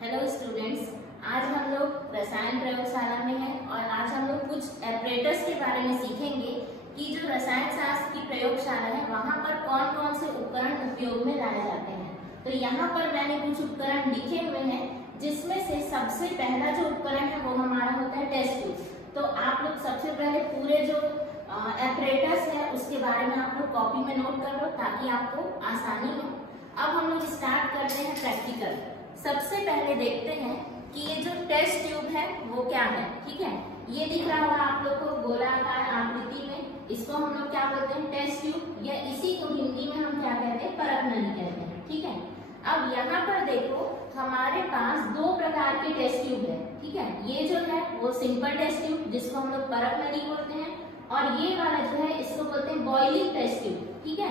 Hello students, आज हम लोग रसायन प्रयोगशाला में हैं और आज हम लोग कुछ एपरेटस के बारे में सीखेंगे कि जो रसायन शास्त्र की प्रयोगशाला है वहाँ पर कौन कौन से उपकरण उपयोग में लाए जाते हैं। तो यहाँ पर मैंने कुछ उपकरण लिखे हुए हैं, जिसमें से सबसे पहला जो उपकरण है वो हमारा होता है टेस्ट ट्यूब। तो आप लोग सबसे पहले पूरे जो एपरेटस है उसके बारे में आप लोग कॉपी में नोट कर लो ताकि आपको आसानी हो। अब हम लोग स्टार्ट करते हैं प्रैक्टिकल। सबसे पहले देखते हैं कि ये जो टेस्ट ट्यूब है वो क्या है। ठीक है, ये दिख रहा होगा आप लोग को गोलाकार आकृति में, इसको हम लोग क्या बोलते हैं, टेस्ट ट्यूब, या इसी को हिंदी में हम क्या कहते हैं, परख नली कहते हैं। ठीक है, अब यहाँ पर देखो हमारे पास दो प्रकार के टेस्ट ट्यूब है। ठीक है, ये जो है वो सिंपल टेस्ट ट्यूब जिसको हम लोग परख नली बोलते हैं, और ये वाला जो है इसको बोलते हैं बॉइलिंग टेस्ट ट्यूब। ठीक है,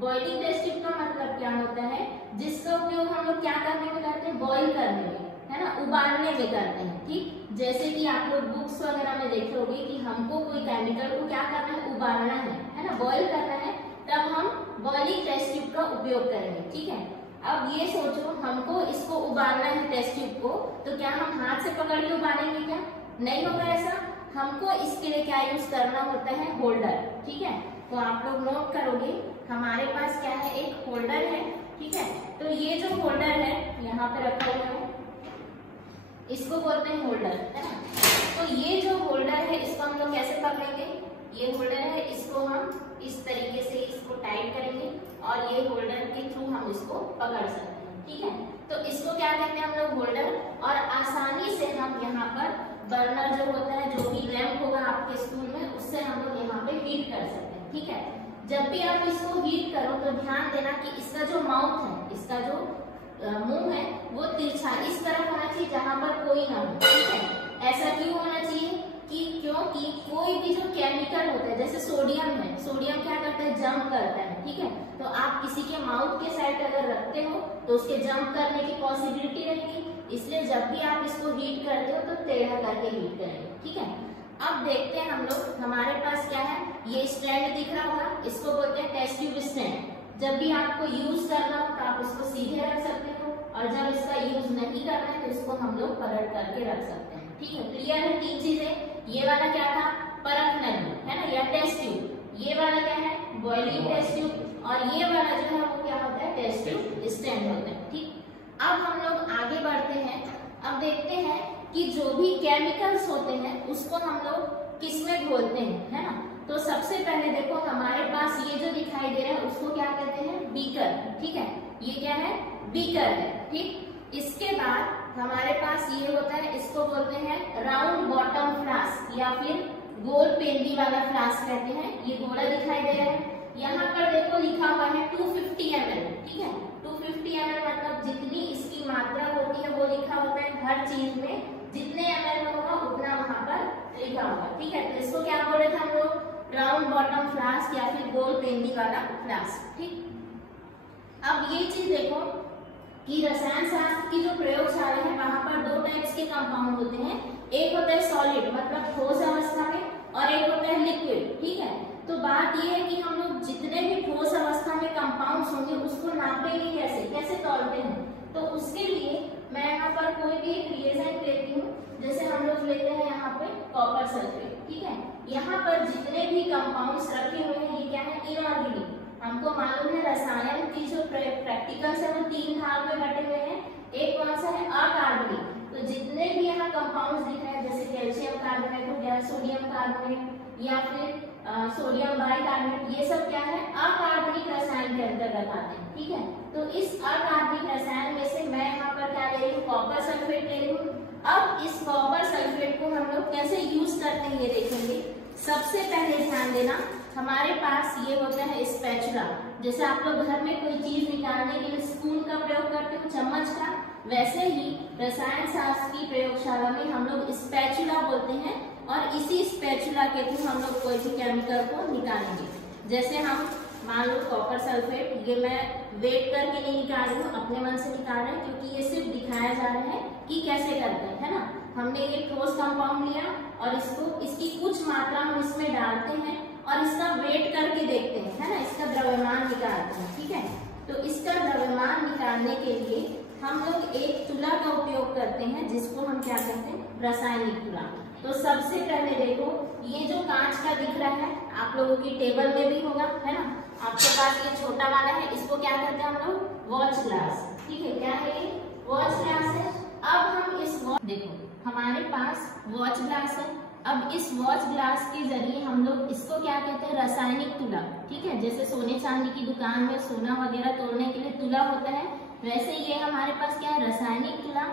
बॉइलिंग टेस्ट ट्यूब का मतलब क्या होता है, जिसका उपयोग हम लोग क्या करने में करते हैं, बॉइल करने में, है ना, उबालने में करते हैं। ठीक, जैसे कि आप लोग बुक्स वगैरह में देखे होंगे कि हमको कोई केमिकल को क्या करना है, उबालना है ना, बॉइल करना है, तब हम बॉइलिंग टेस्ट ट्यूब का उपयोग करेंगे। ठीक है, अब ये सोचो हमको इसको उबालना है टेस्ट ट्यूब को, तो क्या हम हाथ से पकड़ के उबालेंगे, क्या नहीं होगा ऐसा। हमको इसके लिए क्या यूज करना होता है, होल्डर। ठीक है, तो आप लोग नोट करोगे हमारे पास क्या है, एक होल्डर है। ठीक है, तो ये जो होल्डर है यहाँ पे रखा हुआ है, इसको बोलते हैं होल्डर, है ना। तो ये जो होल्डर है इसको हम लोग कैसे पकड़ेंगे, ये होल्डर है, इसको हम इस तरीके से इसको टाइट करेंगे और ये होल्डर के थ्रू हम इसको पकड़ सकते हैं। ठीक है, तो इसको क्या कहते हैं हम लोग, होल्डर। और आसानी से हम यहाँ पर बर्नर जो होता है, जो भी लैंप होगा आपके स्कूल में, उससे हम लोग यहाँ पे हीट कर सकते हैं। ठीक है, जब भी आप इसको हीट करो तो ध्यान देना कि इसका जो माउथ है, इसका जो मुंह है वो तिरछा इस तरफ होना चाहिए जहां पर कोई ना हो। ठीक है, ऐसा क्यों होना चाहिए कि क्योंकि कोई भी जो केमिकल होता है, जैसे सोडियम है, सोडियम क्या करता है, जंप करता है। ठीक है, तो आप किसी के माउथ के साइड अगर रखते हो तो उसके जंप करने की पॉसिबिलिटी रहेगी, इसलिए जब भी आप इसको हीट करते हो तो टेढ़ा करके हीट करेंगे। ठीक है, अब देखते हैं हम लोग, हमारे पास क्या है, ये स्टैंड दिख रहा होगा, इसको बोलते हैं टेस्ट ट्यूब स्टैंड। जब भी आपको यूज करना हो तो आप इसको सीधे रख सकते हो, और जब इसका यूज नहीं करना है तो इसको हम लोग पलट करके रख सकते हैं। ठीक है, क्लियर है तीन चीजें। ये वाला क्या था, परख नली, है ना, या टेस्ट ट्यूब। ये वाला क्या है, बॉइलिंग टेस्ट ट्यूब, और ये वाला जो है वो क्या होता है, टेस्ट ट्यूब स्टैंड होता है। ठीक, अब हम लोग आगे बढ़ते हैं। अब देखते हैं कि जो भी केमिकल्स होते हैं उसको हम लोग किसमें घोलते हैं, है ना। तो सबसे पहले देखो हमारे पास ये जो दिखाई दे रहा है उसको क्या कहते हैं, बीकर। ठीक है, ये क्या है, बीकर है। ठीक, इसके बाद हमारे पास ये होता है, इसको बोलते हैं राउंड बॉटम फ्लास्क, या फिर गोल पेंडी वाला फ्लास्क कहते हैं। ये गोला दिखाई दे रहा है, यहाँ पर देखो लिखा हुआ है 250 ml। ठीक है, 250 ml मतलब जितनी इसकी मात्रा होती है वो लिखा होता है, हर चीज में जितने ml होगा उतना वहां पर लिखा होगा। ठीक है, तो इसको क्या बोल रहे थे हम लोग, राउंड बॉटम फ्लास्क या फिर गोल पेंडी वाला फ्लास्क। ठीक, अब ये चीज देखो कि रसायन शास्त्र की जो प्रयोगशाला है वहां पर दो टाइप्स के कंपाउंड होते हैं। एक होता है सॉलिड मतलब ठोस अवस्था में, और एक होता है लिक्विड। ठीक है, तो बात ये है कि हम लोग जितने भी ठोस अवस्था में कंपाउंड्स होंगे उसको नापेंगे कैसे, कैसे तौलते हैं। तो उसके लिए मैं यहाँ पर कोई भी एक रिएजेंट लेती हूँ, जैसे हम लोग लेते हैं यहाँ पे कॉपर सल्फेट। ठीक है, यहाँ पर जितने भी कंपाउंड्स रखे हुए हैं ये क्या है, इनऑर्गेनिक। हमको मालूम है रसायन की जो प्रैक्टिकल्स है वो तीन भाग में बटे हुए हैं। एक कौन सा है, अकार्बनिक। तो जितने भी यहाँ कंपाउंड्स दिख रहे हैं, जैसे कैल्शियम कार्बोनेट हो गया, सोडियम कार्बोनेट, या फिर सोडियम बाइकार्बोनेट, ये सब क्या है, अकार्बनिक रसायन के अंतर्गत आते हैं। ठीक है, तो इस अकार्बनिक रसायन में से मैं यहाँ पर क्या ले रही हूँ, कॉपर सल्फेट ले रही हूँ। अब इस कॉपर सल्फेट को हम लोग कैसे यूज करते हैं ये देखेंगे। सबसे पहले ध्यान देना, हमारे पास ये होता है स्पैचुला। जैसे आप लोग घर में कोई चीज निकालने के लिए स्पून का प्रयोग करते हो, चम्मच का, वैसे ही रसायन शास्त्र की प्रयोगशाला में हम लोग स्पैचुला बोलते हैं, और इसी स्पैचुला के थ्रू हम लोग कोई भी केमिकल को निकालेंगे। जैसे हम मान लो कॉपर सल्फेट, ये मैं वेट करके नहीं निकाल रही हूँ, अपने मन से निकाल रहे हैं, क्योंकि ये सिर्फ दिखाया जा रहा है कि कैसे करते हैं, है ना। हमने ये ठोस कंपाउंड लिया और इसको, इसकी कुछ मात्रा हम इसमें डालते हैं और इसका वेट करके देखते हैं, है ना, इसका द्रव्यमान निकालते हैं। ठीक है, तो इसका द्रव्यमान निकालने के लिए हम लोग एक तुला का उपयोग करते हैं जिसको हम क्या कहते हैं, रासायनिक तुला। तो सबसे पहले देखो, ये जो कांच का दिख रहा है आप लोगों की टेबल में भी होगा, है ना, आपके पास ये छोटा वाला है, इसको क्या कहते हैं हम लोग, वॉच ग्लास। ठीक है, क्या है ये, वॉच ग्लास है। अब हम इस देखो हमारे पास वॉच ग्लास है। अब इस वॉच ग्लास के जरिए हम लोग इसको क्या कहते हैं, रासायनिक तुला। ठीक है, जैसे सोने चांदी की दुकान में सोना वगैरह तोड़ने के लिए तुला होता है, वैसे ये हमारे पास क्या है, रासायनिक तुला।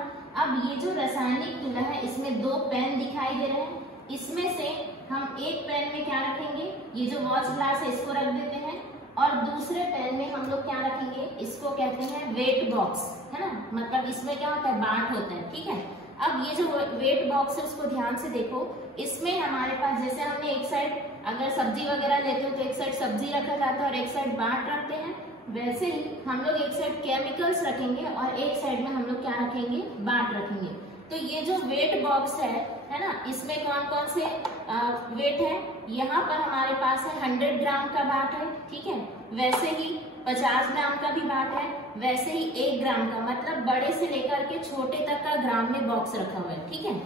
अब ये जो रासायनिक तुला है इसमें दो पेन दिखाई दे रहे हैं, इसमें से हम एक पेन में क्या रखेंगे, ये जो वॉच ग्लास है इसको रख देते हैं, और दूसरे पेन में हम लोग क्या रखेंगे, इसको कहते हैं वेट बॉक्स, है ना, मतलब इसमें क्या होता है, बाट होता है। ठीक है, अब ये जो वेट बॉक्स है उसको ध्यान से देखो, इसमें हमारे पास जैसे हमने एक साइड अगर सब्जी वगैरह लेते हो तो एक साइड सब्जी रखा जाता है और एक साइड बाट रखते हैं, वैसे ही हम लोग एक साइड केमिकल्स रखेंगे और एक साइड में हम लोग क्या रखेंगे, बाट रखेंगे। तो ये जो वेट बॉक्स है ना, इसमें कौन कौन से वेट है, यहाँ पर हमारे पास है 100 ग्राम का बाट है। ठीक है, वैसे ही 50 ग्राम का भी बाट है, वैसे ही 1 ग्राम का, मतलब बड़े से लेकर के छोटे तक का ग्राम में बॉक्स रखा हुआ है। ठीक है,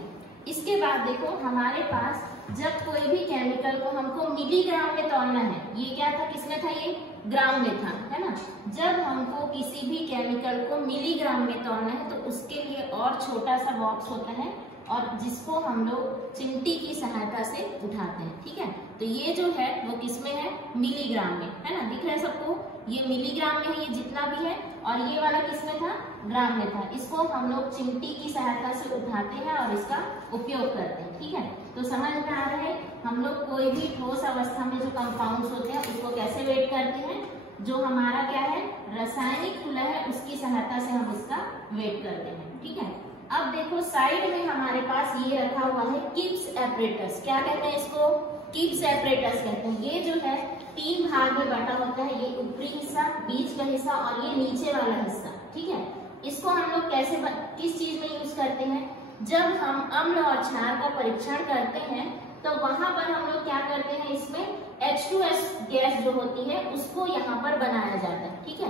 इसके बाद देखो हमारे पास जब कोई भी केमिकल को हमको मिलीग्राम में तौलना है, ये क्या था, किसमें था, ये ग्राम में था, है ना। जब हमको किसी भी केमिकल को मिलीग्राम में तौलना है तो उसके लिए और छोटा सा बॉक्स होता है और जिसको हम लोग चिमटी की सहायता से उठाते हैं। ठीक है, तो ये जो है वो किसमें है, मिलीग्राम में, है ना, दिख रहा है सबको, ये मिलीग्राम में है, ये जितना भी है, और ये वाला किसमें था, ग्राम में था। इसको हम लोग चिमटी की सहायता से उठाते हैं और इसका उपयोग करते हैं। ठीक है, तो समझ में आ रहा है, हम लोग कोई भी ठोस अवस्था में जो कंपाउंड्स होते हैं उसको कैसे वेट करते हैं, जो हमारा क्या है, रासायनिक तुला है, उसकी सहायता से हम उसका वेट करते हैं। ठीक है, अब देखो साइड में हमारे पास ये रखा हुआ है किप्स एपरेटस। क्या कहते हैं इसको, किप्स एपरेटस कहते हैं। ये जो है 3 भाग में बटा होता है, ये ऊपरी हिस्सा, बीच का हिस्सा और ये नीचे वाला हिस्सा। ठीक है, इसको हम लोग कैसे किस चीज में यूज करते हैं, जब हम अम्ल और क्षार का परीक्षण करते हैं तो वहां पर हम लोग क्या करते हैं, इसमें H2S गैस जो होती है उसको यहाँ पर बनाया जाता है। ठीक है,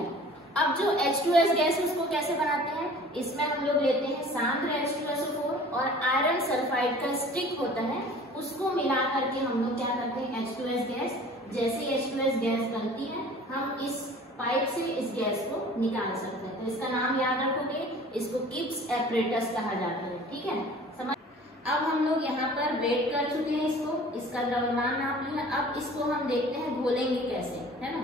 अब जो H2S गैस है उसको कैसे बनाते हैं, इसमें हम लोग लेते हैं सांद्र H2SO4 और आयरन सल्फाइड का स्टिक होता है, उसको मिला करके हम लोग क्या करते हैं, H2S गैस, जैसे H2S गैस बनती है हम इस पाइप से इस गैस को निकाल सकते हैं। तो इसका नाम याद रखोगे, इसको किप्स एपरेटस कहा जाता है। ठीक है, समझ। अब हम लोग यहाँ पर वेट कर चुके हैं इसको, इसका द्रव्यमान नाप लिया। अब इसको हम देखते हैं घोलेंगे कैसे, है ना।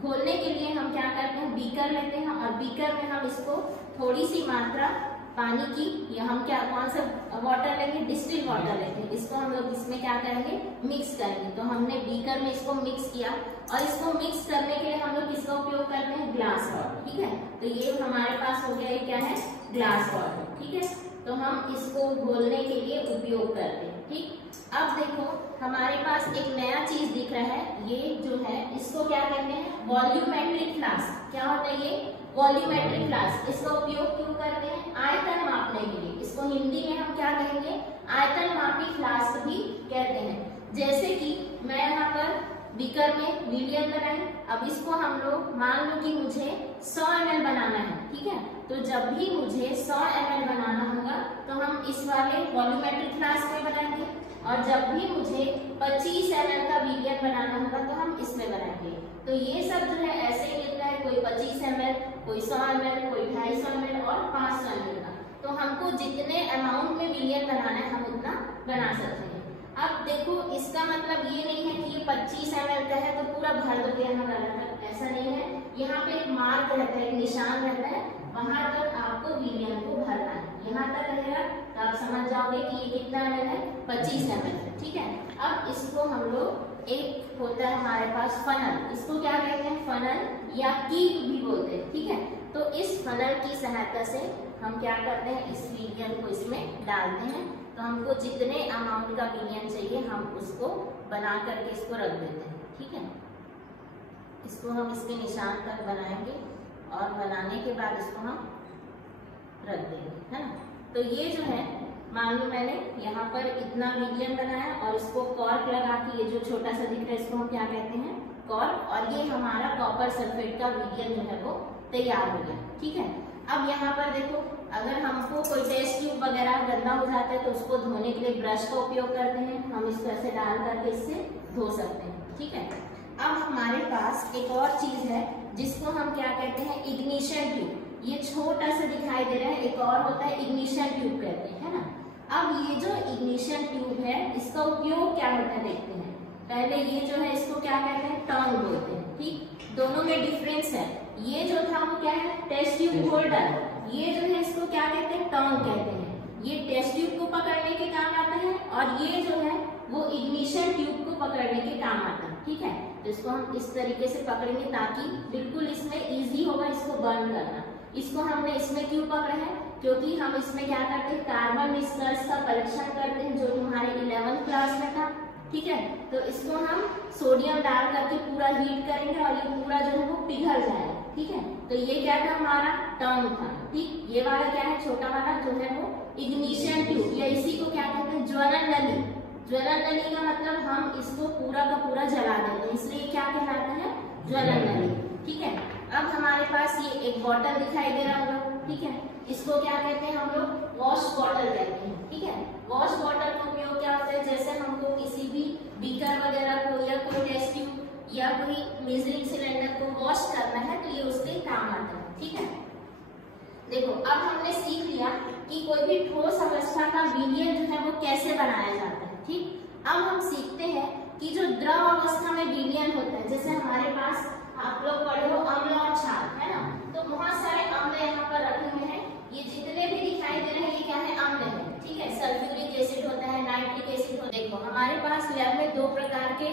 घोलने के लिए हम क्या करते हैं, बीकर लेते हैं और बीकर में हम इसको थोड़ी सी मात्रा पानी की, या हम क्या कौन सा वाटर लेंगे, डिस्टिल वाटर लेते हैं, इसको हम लोग इसमें क्या करेंगे, मिक्स करेंगे। तो हमने बीकर में इसको मिक्स किया और इसको मिक्स करने के लिए हम लोग किसका उपयोग करते हैं, ग्लास रॉड। ठीक है, तो ये हमारे पास हो गया, ये क्या है, ग्लास रॉड। ठीक है, तो हम इसको घोलने के लिए उपयोग करते हैं। ठीक, अब देखो हमारे पास एक नया चीज दिख रहा है, ये जो है इसको क्या कहते हैं, वॉल्यूमेट्रिक फ्लास्क। क्या होता है ये, वॉल्यूमेट्रिक फ्लास्क। इसका उपयोग क्यों करते हैं, आयतन मापने के लिए। इसको हिंदी में हम क्या कहेंगे, आयतन मापी फ्लास्क भी कहते हैं। जैसे कि मैं यहाँ पर बीकर में विलियन बनाई, अब इसको हम लोग मान लो कि मुझे 100 ml बनाना है। ठीक है, तो जब भी मुझे 100 ml बनाना होगा तो हम इस वाले वॉल्यूमेट्रिक फ्लास्क में बनाएंगे, और जब भी मुझे 25 ml का विलियन बनाना होगा तो हम इसमें बनाएंगे। तो ये सब जो है ऐसे ही मिलता है, कोई 25 ml, कोई 100 ml, कोई 250 ml और 500 ml का। तो हमको जितने अमाउंट में विलियन बनाना है हम उतना बना सकते हैं। अब देखो इसका मतलब ये नहीं है कि ये 25 ml का है तो पूरा भर दो यहाँ लगाकर, ऐसा नहीं है। यहाँ पे एक मार्क रहता है, एक निशान रहता है, वहां तक आपको विलियन को भरना है। यहाँ तक रहेगा तो आप समझ जाओगे कि ये कितना ml है, 25 ml है। ठीक है, अब इसको हम लोग, एक होता है हमारे पास फनल, इसको क्या कहते हैं, फनल या कीप भी बोलते हैं। ठीक है, तो इस फनल की सहायता से हम क्या करते हैं, इस विलियन को इसमें डालते हैं। तो हमको जितने अमाउंट का विलियन चाहिए हम उसको बना करके इसको रख देते हैं। ठीक है, इसको हम इसके निशान तक बनाएंगे और बनाने के बाद इसको हम रख देंगे, है ना। तो ये जो है, मान लो मैंने यहाँ पर इतना विलियन बनाया और इसको कॉर्क लगा के, ये जो छोटा सा दिख रहा है इसको हम क्या कहते हैं, कॉर्क, और ये हमारा कॉपर सल्फेट का विलियन जो है वो तैयार हो गया। ठीक है, अब यहाँ पर देखो, अगर हमको कोई टेस्ट ट्यूब वगैरह गंदा हो जाता है तो उसको धोने के लिए ब्रश का उपयोग करते हैं, हम इसको ऐसे डाल करके इससे धो सकते हैं। ठीक है, अब हमारे पास एक और चीज है जिसको हम क्या कहते हैं, इग्निशन ट्यूब। ये छोटा सा दिखाई दे रहा है, एक और होता है इग्निशन ट्यूब कहते हैं, है ना। अब ये जो इग्निशन ट्यूब है इसका उपयोग क्या होता है देखते हैं। पहले ये जो है इसको क्या कहते हैं, टंग बोलते हैं। ठीक, दोनों में डिफरेंस है। ये जो था वो क्या है, टेस्ट ट्यूब होल्डर, ये जो है इसको क्या कहते हैं, टंग कहते हैं। ये टेस्ट ट्यूब को पकड़ने के काम आता है और ये जो है वो इग्निशन ट्यूब को पकड़ने के काम आता है। ठीक है, तो इसको हम इस तरीके से पकड़ेंगे ताकि बिल्कुल इसमें इजी होगा इसको बर्न करना। इसको हमने इसमें क्यों पकड़ा है, क्योंकि हम इसमें क्या करते हैं, कार्बन निष्कर्ष का परीक्षण करते हैं जो हमारे 11th क्लास में था। ठीक है, तो इसको हम सोडियम डाल करके पूरा हीट करेंगे और ये पूरा जो है वो पिघल जाएगा। ठीक है, तो ये क्या था, हमारा टंग था। ठीक, ये वाला क्या है, छोटा वाला जो है वो इग्निशन ट्यूब, या इसी को क्या कहते हैं, ज्वलन नली। ज्वलन नली का मतलब हम इसको पूरा का पूरा जला देते हैं, इसलिए क्या कहलाता है, ज्वलन नली। ठीक है, अब हमारे पास ये एक बॉटल दिखाई दे रहा होगा। ठीक है, इसको क्या कहते हैं हम लोग, वॉश बॉटल कहते हैं। ठीक है, वॉश बॉटल का उपयोग क्या होता है, जैसे हमको किसी भी बीकर वगैरह को या कोई टेस्ट ट्यूब या कोई मेजरिंग सिलेंडर को वॉश करना है तो ये उसके काम आता है। ठीक है, देखो अब हमने सीख लिया कि कोई भी ठोस अवस्था का विलयन जो है वो कैसे बनाया जाता है। ठीक, अब हम सीखते हैं कि जो द्रव अवस्था में विलयन होता है, जैसे हमारे पास आप लोग पढ़े हो अम्ल और क्षार, है ना, तो बहुत सारे अम्ल यहाँ पर रखे हुए हैं। ये जितने भी दिखाई दे रहे हैं ये क्या है, अम्ल है। ठीक है, सल्फ्यूरिक एसिड होता है, नाइट्रिक एसिड होता है। देखो हमारे पास लैब में दो प्रकार के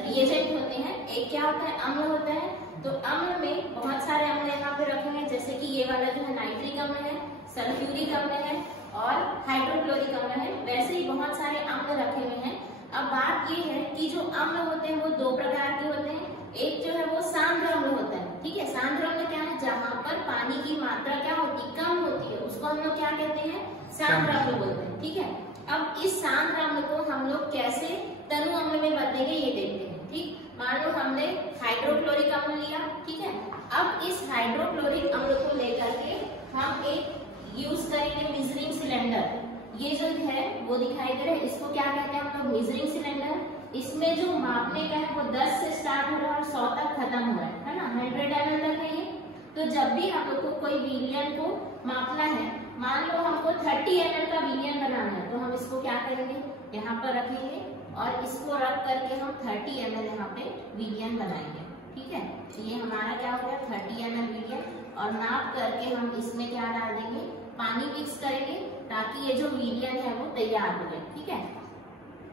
रिएजेंट होते हैं, एक क्या होता है, अम्ल होता है। तो अम्ल में बहुत सारे अम्ल यहाँ पे रखे हैं, जैसे कि ये वाला जो है नाइट्रिक अम्ल है, सल्फ्यूरिक अम्ल है और हाइड्रोक्लोरिक अम्ल है। वैसे ही बहुत सारे अम्ल रखे हुए हैं। अब बात ये है कि जो अम्ल होते हैं वो दो प्रकार के होते हैं। एक जो है वो सांद्र अम्ल होता है। ठीक है, सांद्र अम्ल क्या है, जहाँ पर पानी की मात्रा क्या होती है, कम होती है, उसको हम लोग क्या कहते हैं, सांद्र अम्ल बोलते हैं। ठीक है, अब इस सांद्र अम्ल को हम लोग कैसे तनु अम्ल में बदलेंगे ये देखते हैं। ठीक, मान लो हमने हाइड्रोक्लोरिक अम्ल लिया। ठीक है, अब इस हाइड्रोक्लोरिक अम्ल को लेकर के हम एक यूज करेंगे मेजरिंग सिलेंडर। ये जो है वो दिखाई दे रहा है, इसको क्या कहते हैं हम लोग, मेजरिंग सिलेंडर। इसमें जो मापने का है वो 10 से स्टार्ट हो रहा है और 100 तक खत्म हो रहा है ना, 100 ml तक है ये। तो जब भी हमको कोई विलयन को मापना है, मान लो हमको 30 ml का विलयन बनाना है, तो हम इसको क्या करेंगे, यहाँ पर रखेंगे और इसको रख करके हम 30 ml यहाँ पे विलयन बनाएंगे। ठीक है, तो ये हमारा क्या हो गया, 30 ml विलयन। और नाप करके हम इसमें क्या डाल देंगे, पानी मिक्स करेंगे ताकि ये जो विलयन है वो तैयार हो जाए। ठीक है,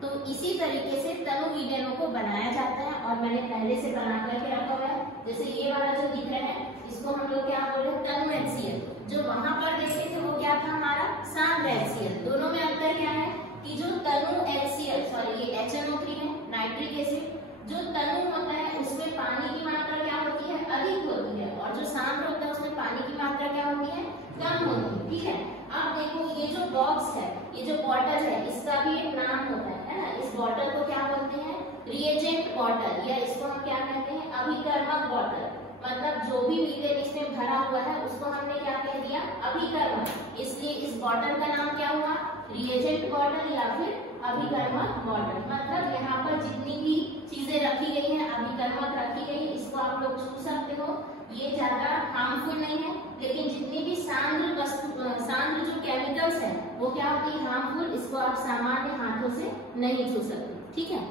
तो इसी तरीके से तनु विलयनों को बनाया जाता है और मैंने पहले से बना करके रखा हुआ है। जैसे ये वाला जो दिख रहा है इसको हम लोग क्या बोल रहे हैं, तनु HCl। जो वहां पर देखे थे वो क्या था, हमारा सांद्र HCl। दोनों में अंतर क्या है कि जो तनु HCl, सॉरी ये HNO3 है, नाइट्रिक एसिड। जो तनु होता है उसमें पानी की मात्रा क्या होती है, अधिक होती है, और जो सांद्र होता है उसमें पानी की मात्रा क्या होती है, कम होती है। ठीक है, अब देखो ये जो बॉक्स है, ये जो बॉटल है, इसका भी एक नाम होता है ना। इस बॉटल को क्या बोलते हैं, रिएजेंट बॉटल, या इसको हम क्या कहते हैं, अभिकर्मक बॉटल। मतलब जो भी विलयन इसमें भरा हुआ है उसको हमने क्या कह दिया, अभिकर्मक। इसलिए इस बॉटल का नाम क्या हुआ, रिएजेंट बॉटल या फिर अभिकर्मक बॉटल। मतलब यहाँ पर जितनी भी चीजें रखी गई है, अभिकर्मक रखी गई है, इसको आप लोग छू सकते हो। ये ज्यादा हार्मफुल नहीं है, लेकिन जितनी भी सांद्र वस्तु, सांद्र जो केमिकल्स है वो क्या होती है, हार्मफुल, इसको आप सामान्य हाथों से नहीं छू सकते। ठीक है,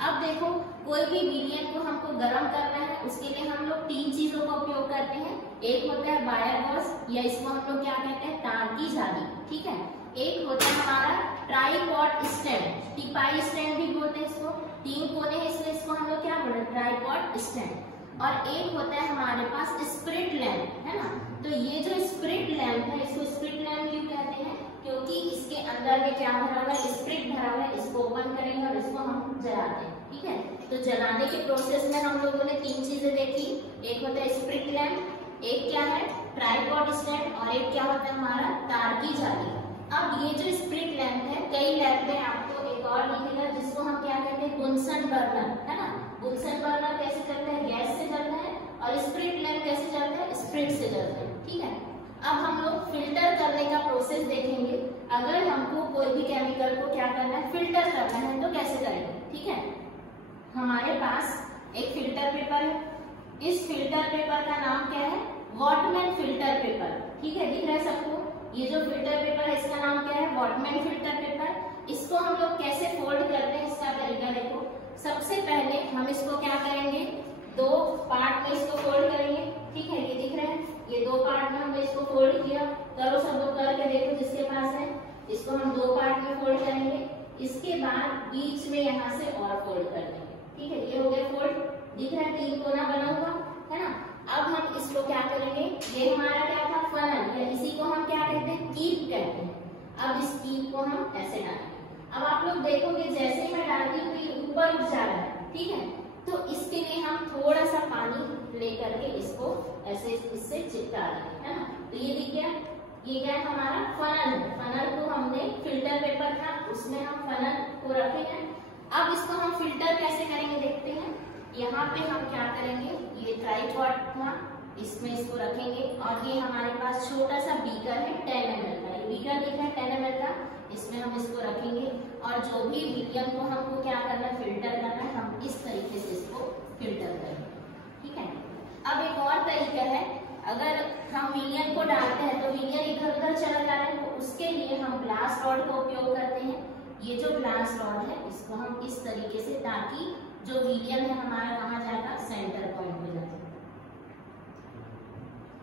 अब देखो कोई भी विलयन को हमको गर्म करना है, उसके लिए हम लोग 3 चीजों का उपयोग करते हैं। एक होता है वायर गॉस, या इसको हम लोग क्या कहते हैं, तार की जाली। ठीक है, एक होता है हमारा ट्राइपॉड स्टैंड, टिपाई स्टैंड भी बोलते हैं इसको। 3 कोने हैं इसलिए इसको हम लोग क्या बोलते हैं, ट्राइपॉड स्टैंड। और एक होता है हमारे पास स्प्रिट लैंप, है ना। तो ये जो स्प्रिट लैंप है, इसको स्प्रिट लैंप क्यों कहते हैं, क्योंकि इसके अंदर में क्या भरा हुआ है, स्प्रिट भरा हुआ है। इसको ओपन करेंगे और इसको हम जलाते हैं। ठीक है, तो जलाने के प्रोसेस में हम लोगों ने 3 चीजें देखी। एक होता है स्प्रिट लैंप, एक क्या है ट्राइपॉड स्टैंड, और एक क्या होता है हमारा तार की जाली। अब ये जो स्प्रिट लैंप है, कई लैब में आपको एक और दिखेगा जिसको हम क्या कहते हैं, बुनसन बर्नर, है ना। बुनसन बर्नर कैसे चलता है, गैस से चलता है, और स्प्रिट लैंप कैसे चलता है, स्प्रिट से चलता है। ठीक है, अब हम लोग फिल्टर करने का प्रोसेस देखेंगे अगर हमको कोई भी केमिकल को क्या करना है, फिल्टर करना है, तो कैसे करेंगे? ठीक है, हमारे पास एक फिल्टर पेपर है। इस फिल्टर पेपर का नाम क्या है? वॉटमैन फिल्टर पेपर। ठीक है, दिख रहा है सबको? ये जो फिल्टर पेपर है इसका नाम क्या है? वॉटमैन फिल्टर पेपर। इसको हम लोग कैसे फोल्ड करते हैं इसका तरीका देखो। सबसे पहले हम इसको क्या करेंगे, दो पार्ट में इसको फोल्ड करेंगे। ठीक है, ये दिख रहा है, ये दो पार्ट में हमने इसको फोल्ड किया। करो सब लोग करके देखो जिसके पास है। इसको हम दो पार्ट में फोल्ड करेंगे, इसके बाद बीच में यहाँ से और फोल्ड कर देंगे। ठीक है, ये हो गया फोल्ड, दिख रहा है 3 कोना बना हुआ है ना। अब हम इसको क्या करेंगे, ये हमारा क्या था? फनल, या इसी को हम क्या कहते हैं? कीप कहते हैं। अब इस कीप को हम ऐसे डालेंगे। अब आप लोग देखोगे जैसे ही मैं डालती हूँ ये ऊपर उठ जा रहा है। ठीक है, तो इसके लिए हम थोड़ा सा पानी लेकर के इसको ऐसे इससे चिपका देंगे, है ना। तो ये दिख गया, ये क्या है? हमारा फनल है। फनल को हमने फिल्टर पेपर था उसमें हम फनल को रखे हैं। अब इसको हम फिल्टर कैसे करेंगे देखते हैं। यहाँ पे हम क्या करेंगे, ये ट्राइपॉड था, इसमें इसको रखेंगे और ये हमारे पास छोटा सा बीकर है 10 ml का। ये बीकर दिख रहा है 10 ml का, इसमें हम इसको रखेंगे और जो भी मीडियम को हमको क्या करना है, फिल्टर करना है, हम इस तरीके से इसको फिल्टर करेंगे। ठीक है, अब एक और तरीका है, अगर हम मीडियम को डालते हैं तो मीडियम इधर उधर चला जा रहा है, तो उसके लिए हम ग्लास रॉड का उपयोग करते हैं। ये जो ग्लास रॉड है इसको हम इस तरीके से, ताकि जो मीडियम है हमारा कहाँ जाएगा? सेंटर पॉइंट पे जाएगा।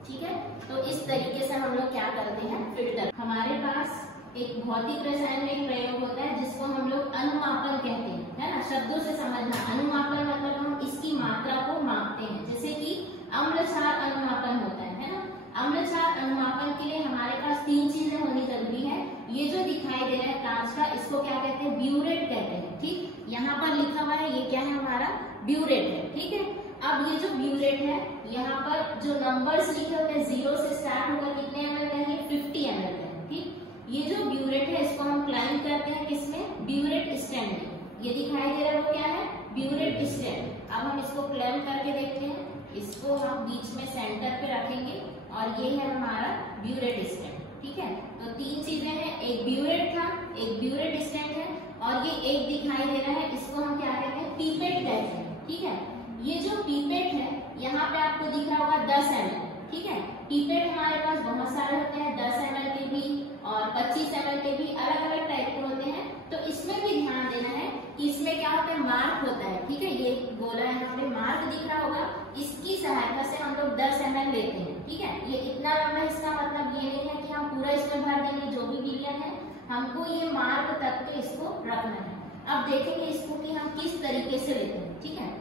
ठीक है, तो इस तरीके से हम लोग क्या करते हैं, फिल्टर। हमारे पास एक भौतिक रसायन में एक प्रयोग होता है जिसको हम लोग अनुमापन कहते हैं, है ना। शब्दों से समझना, अनुमापन मतलब हम इसकी मात्रा को मापते हैं। जैसे कि अम्ल क्षार अनुमापन होता है ना। अम्ल क्षार अनुमापन के लिए हमारे पास 3 चीजें होनी जरूरी है। ये जो दिखाई दे रहा है कांच का, इसको क्या कहते हैं? ब्यूरेट कहते हैं। ठीक, यहाँ पर लिखा हुआ है, ये क्या है? हमारा ब्यूरेट है। ठीक है, अब ये जो ब्यूरेट है, यहाँ पर जो नंबर्स लिखे हुए हैं 0 से स्टार्ट होकर कितने ml का है? 50 ml का है। ठीक, ये जो ब्यूरेट है इसको हम क्लाइम करते हैं किसमें? ब्यूरेट स्टैंड में। ये दिखाई दे रहा है वो क्या है? Burette stand. अब हम इसको क्लाइम करके देखते हैं। इसको हम बीच में सेंटर पे रखेंगे और ये है हमारा ब्यूरेट स्टैंड। ठीक है, तो 3 चीजें हैं, एक ब्यूरेट था, एक ब्यूरेट स्टैंड है और ये एक दिखाई दे रहा है, इसको हम क्या कहते हैं? पीपेट कहते हैं। ठीक है, ये जो पीपेट है यहाँ पे आपको दिख रहा होगा 10 ml। ठीक है, पीपेट हमारे पास बहुत सारे होते हैं, 10 ml के भी और 25 ml के भी, अलग अलग टाइप के होते हैं। तो इसमें भी ध्यान देना है कि इसमें क्या होता है? मार्क होता है। ठीक है, ये गोला है, यहाँ पे मार्क दिख रहा होगा, इसकी सहायता से हम लोग 10 ml लेते हैं। ठीक है, ये इतना लंबा, इसका मतलब ये नहीं है कि हम पूरा इसमें भर देंगे जो भी विलियन है, हमको ये मार्क तक के इसको रखना है। अब देखेंगे इसको कि हम किस तरीके से लेते हैं। ठीक है,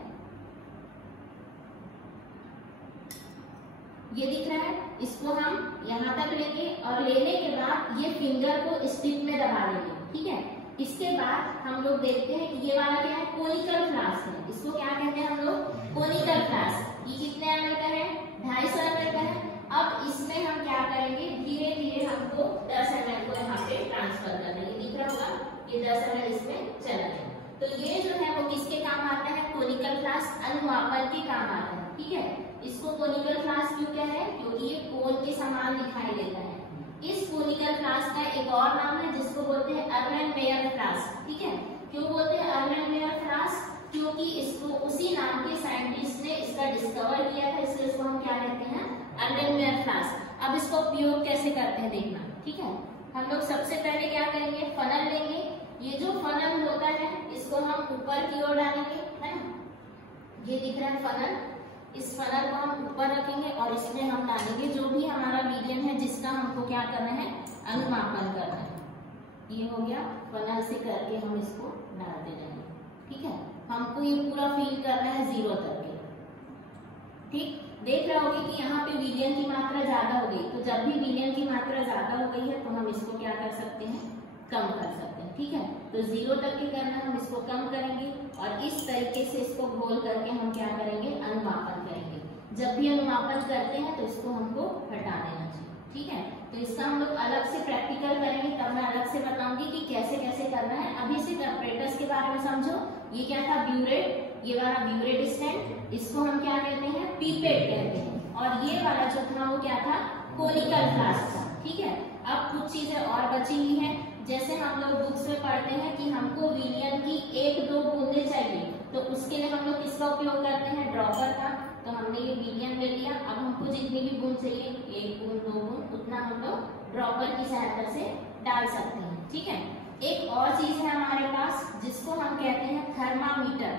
ये दिख रहा है, इसको हम यहाँ तक लेंगे और लेने के बाद ये फिंगर को स्टिप में दबा लेंगे। ठीक है, इसके बाद हम लोग देखते हैं कि ये वाला क्या है? कोनिकल फ्लास्क है। इसको क्या कहते हैं हम लोग? Conical flask. ये कितने ml का है? 250 ml का है। अब इसमें हम क्या करेंगे, धीरे धीरे हमको 10 ml को यहाँ पे ट्रांसफर करना है। ये दिख रहा होगा, ये 10 ml इसमें चला गया। तो ये जो है वो किसके काम आता है? कोनिकल फ्लास्क अनुमापन के काम आता है। ठीक है, इसको कोनिकल फ्लास्क क्यों कह रहे हैं? क्योंकि ये कोन के समान दिखाई देता है। इस कोनिकल फ्लास्क का एक और नाम है जिसको बोलते हैं अर्लेनमेयर फ्लास्क। ठीक है, क्यों बोलते हैं अर्लेनमेयर फ्लास्क? क्योंकि इसको उसी नाम के साइंटिस्ट ने इसका डिस्कवर किया था, इसलिए इसको हम क्या कहते हैं? अर्लेनमेयर फ्लास्क। अब इसको उपयोग कैसे करते हैं देखना। ठीक है, हम लोग सबसे पहले क्या करेंगे, फनल लेंगे। ये जो फनल होता है इसको हम ऊपर की ओर डालेंगे, है ना। ये दिख रहा है फनल, इस फनल को हम ऊपर रखेंगे और इसमें हम डालेंगे जो भी हमारा मीडियम है जिसका हमको क्या करना है? अनुमापन करना है। ये हो गया, फनल से करके हम इसको डालते जाएंगे। ठीक है, हमको ये पूरा फिल करना है 0 तक के। ठीक, देख रहे होगे कि यहाँ पे विलियन की मात्रा ज्यादा हो गई, तो जब भी विलियन की मात्रा ज्यादा हो गई है तो हम इसको क्या कर सकते हैं? कम कर सकते हैं। ठीक है, तो 0 तक के करना, हम इसको कम करेंगे और इस तरीके से इसको घोल करके हम क्या करेंगे? अनुमापन करेंगे। जब भी अनुमापन करते हैं तो इसको हमको हटा देना चाहिए। ठीक है, तो इसका हम लोग अलग से प्रैक्टिकल करेंगे, तब मैं अलग से बताऊंगी कि कैसे कैसे करना है। अभी सिर्फ ऑपरेटर्स के बारे में समझो। ये क्या था? ब्यूरेट, ये वाला ब्यूरेट स्टैंड, इसको हम क्या कहते हैं? पीपेट कहते हैं। और ये वाला जो था वो क्या था? कोनिकल फ्लास्क था। ठीक है। अब कुछ चीजें और बची हुई हैं, जैसे हम लोग बुक्स में पढ़ते हैं कि हमको विलियन की 1-2 बूंदे चाहिए, तो उसके लिए हम लोग किसका उपयोग करते हैं, ड्रॉपर का। तो हमने ये विलियन ले लिया, अब हमको जितनी भी बूंद चाहिए, 1 बूंद 2 बूंद, उतना हम लोग ड्रॉपर की सहायता से डाल सकते हैं, ठीक है। एक और चीज है हमारे पास जिसको हम कहते हैं थर्मामीटर,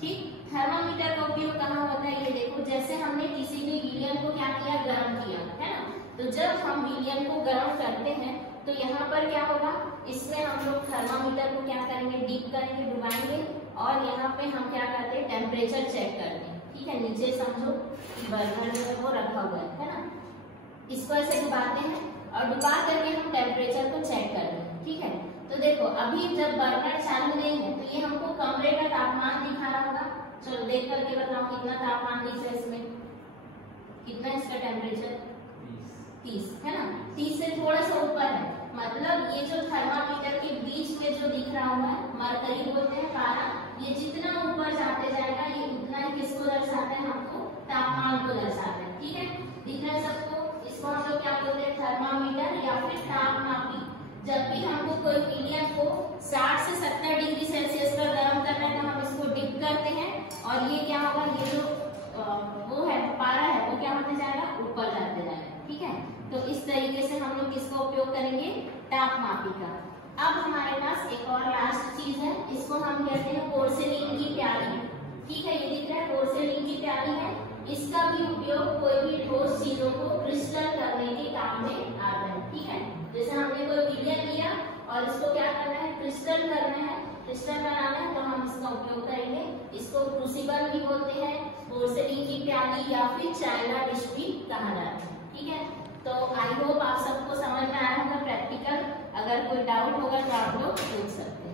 ठीक। थर्मामीटर का उपयोग कहाँ होता है, ये देखो, जैसे हमने किसी भी विलियन को क्या किया, गर्म किया, है ना। तो जब हम विलियन को गर्म करते हैं तो यहाँ पर क्या होगा, इसमें हम लोग थर्मामीटर को क्या करेंगे, डीप करेंगे, डुबाएंगे, और यहाँ पे हम क्या करते हैं, टेम्परेचर चेक करते हैं, ठीक है। नीचे समझो बर्नर जो है वो रखा हुआ है ना, इसको ऐसे डुबाते हैं और डुबा करके हम टेम्परेचर को चेक करते हैं, ठीक है। तो देखो अभी जब बर्नर चालू नहीं है तो ये हमको कमरे का तापमान दिखा रहा होगा। चलो देख करके बताओ कितना तापमान दिख रहा है इसमें, कितना इसका टेम्परेचर, 30, है ना। 30 से थोड़ा सा ऊपर है, मतलब ये जो थर्मामीटर के बीच में जो दिख रहा हुआ है, मरकरी बोलते हैं, पारा, ये जितना ऊपर जाते जाएगा ये उतना ही किसको दर्शाता है, हमको तापमान को दर्शाता है, ठीक है। दिख रहा है सबको, इसको हम लोग क्या बोलते हैं, थर्मामीटर या फिर तापमापी। जब भी हमको कोई विलियन को 60 से 70 डिग्री सेल्सियस पर गर्म करना है तो हम इसको डिप करते हैं, और ये क्या होगा, ये जो वो है पारा है वो क्या होते जाएगा, ऊपर जाते जाएगा, ठीक है। तो इस तरीके से हम लोग किसका उपयोग करेंगे, तापमापी का। अब हमारे पास एक और लास्ट चीज है, इसको हम कहते हैं पोर्सिलीन की प्याली, ठीक है। ये दिख रहा है पोर्सिलीन की प्याली है, इसका भी उपयोग कोई भी ठोस चीजों को क्रिस्टल करने के काम में आता है, ठीक है। जैसे हमने कोई विलियन लिया और इसको क्या करना है, क्रिस्टल करना है, क्रिस्टल बनाना है, तो हम इसका उपयोग करेंगे। इसको क्रूसिबल भी बोलते हैं, पोर्सिलीन की प्याली या फिर चाइना डिश भी कहा जाता है, ठीक है। तो आई होप आप सबको समझ में आया होगा प्रैक्टिकल। अगर कोई डाउट होगा तो आप लोग पूछ सकते हैं।